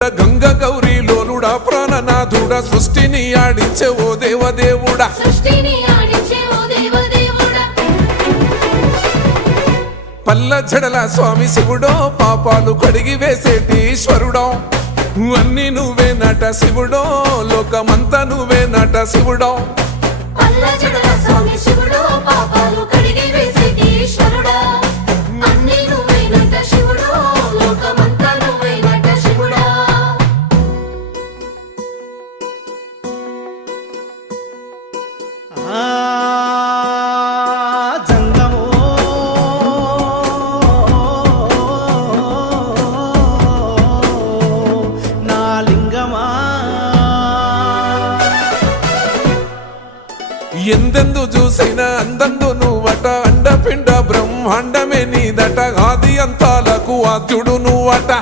గంగ గౌరీ లోలుడా ప్రాణనాథుడా సృష్టిని ఆడించే ఓ దేవదేవుడా పల్ల జడల స్వామి శివుడో పాపాలు కడిగి వేసేటి ఈశ్వరుడో అన్ని నువ్వే నట శివుడో లోకమంతా నువ్వే నట శివుడో ఎందెందు చూసిన అందందు నువ్వట అండపిండ బ్రహ్మాండమే నీదట ఆది అంతాలకు ఆద్యుడు నువ్వట